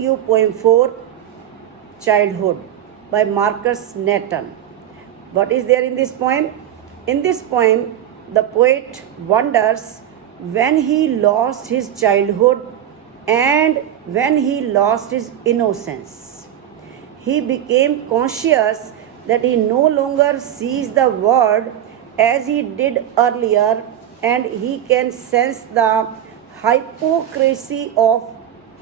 You poem 4, Childhood by Marcus Nathan. What is there in this poem? In this poem, the poet wonders when he lost his childhood and when he lost his innocence. He became conscious that he no longer sees the world as he did earlier, and he can sense the hypocrisy of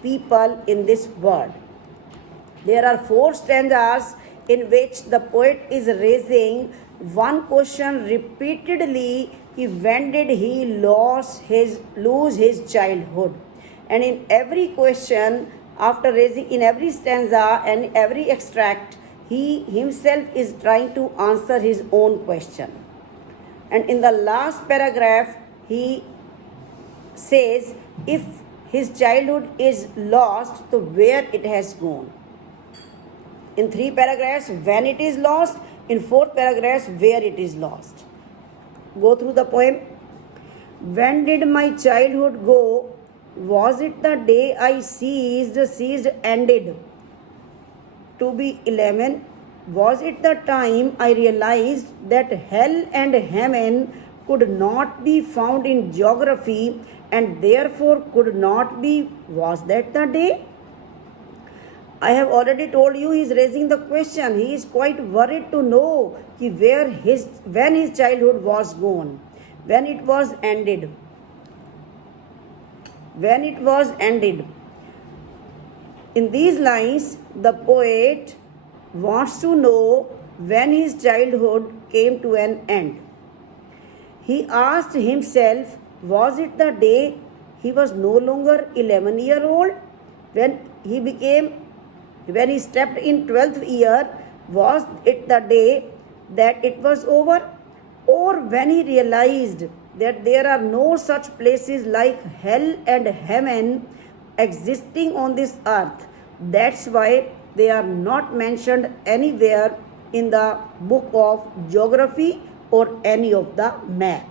people in this world. There are 4 stanzas in which the poet is raising one question repeatedly: when did he lose his childhood? And in every question, after raising in every stanza and every extract, he himself is trying to answer his own question. And in the last paragraph, he says, if his childhood is lost, so where it has gone. In 3 paragraphs, when it is lost. In 4 paragraphs, where it is lost. Go through the poem. When did my childhood go? Was it the day I ceased ended to be 11? Was it the time I realized that hell and heaven could not be found in geography and therefore could not be? Was that the day? I have already told you he is raising the question. He is quite worried to know when his childhood was gone, when it was ended. When it was ended. In these lines, the poet wants to know when his childhood came to an end. He asked himself, was it the day he was no longer 11-year-old? When he stepped in 12th year, was it the day that it was over? Or when he realized that there are no such places like hell and heaven existing on this earth? That's why they are not mentioned anywhere in the book of geography or any of the map.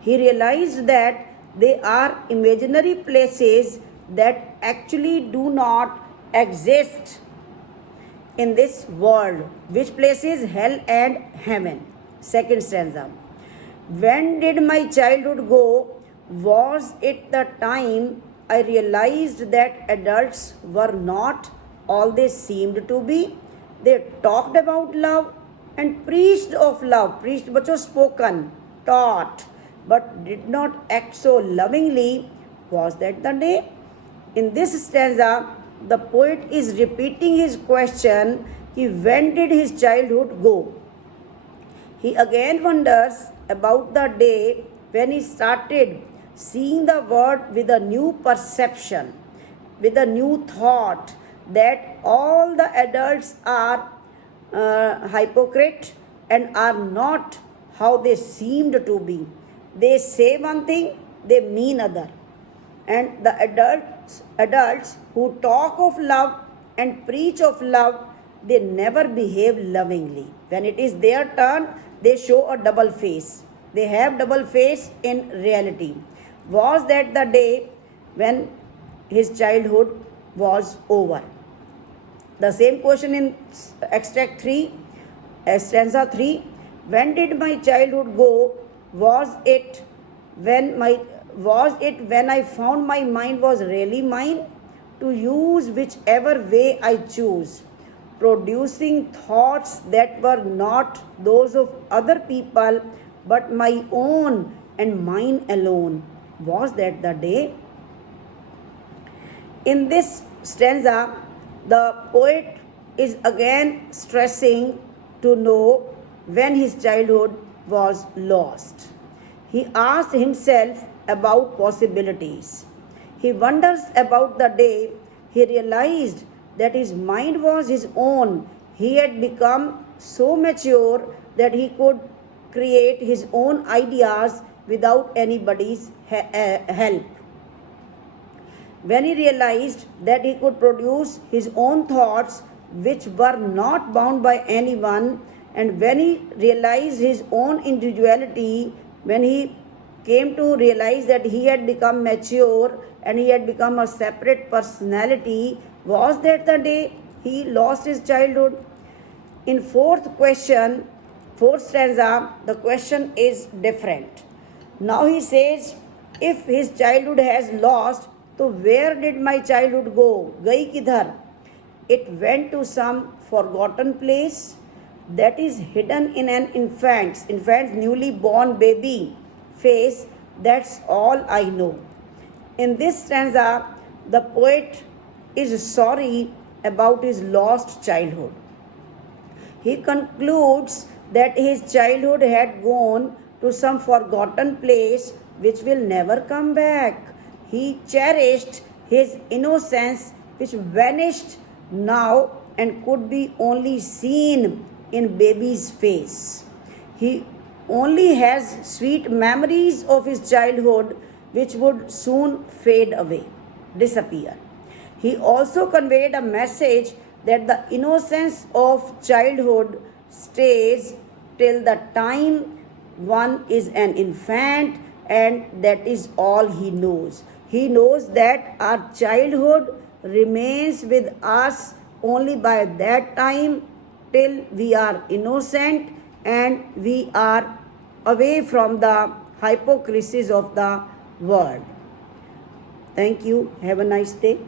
He realized that they are imaginary places that actually do not exist in this world. Which places? Hell and heaven. Second stanza. When did my childhood go? Was it the time I realized that adults were not all they seemed to be? They talked about love and preached of love. Preached but was spoken, taught, but did not act so lovingly. Was that the day? In this stanza, the poet is repeating his question, when did his childhood go? He again wonders about the day when he started seeing the world with a new perception, with a new thought that all the adults are hypocrite and are not how they seemed to be. They say one thing, they mean other. And the adults who talk of love and preach of love, they never behave lovingly. When it is their turn, they show a double face. They have double face in reality. Was that the day when his childhood was over? The same question in extract 3, stanza 3. When did my childhood go? Was it when I found my mind was really mine, to use whichever way I choose, producing thoughts that were not those of other people but my own and mine alone? Was that the day? In this stanza, the poet is again stressing to know when his childhood was lost. He asked himself about possibilities. He wonders about the day he realized that his mind was his own. He had become so mature that he could create his own ideas without anybody's help. When he realized that he could produce his own thoughts which were not bound by anyone, and when he realized his own individuality, when he came to realize that he had become mature and he had become a separate personality, was that the day he lost his childhood? In fourth stanza, the question is different. Now he says, if his childhood has lost, so where did my childhood go? Gai kidhar? It went to some forgotten place that is hidden in an infant's newly born baby face. That's all I know. In this stanza, the poet is sorry about his lost childhood. He concludes that his childhood had gone to some forgotten place which will never come back. He cherished his innocence, which vanished now and could be only seen in baby's face. He only has sweet memories of his childhood, which would soon fade away, disappear. He also conveyed a message that the innocence of childhood stays till the time one is an infant, and that is all he knows. He knows that our childhood remains with us only by that time till we are innocent and we are away from the hypocrisies of the world. Thank you. Have a nice day.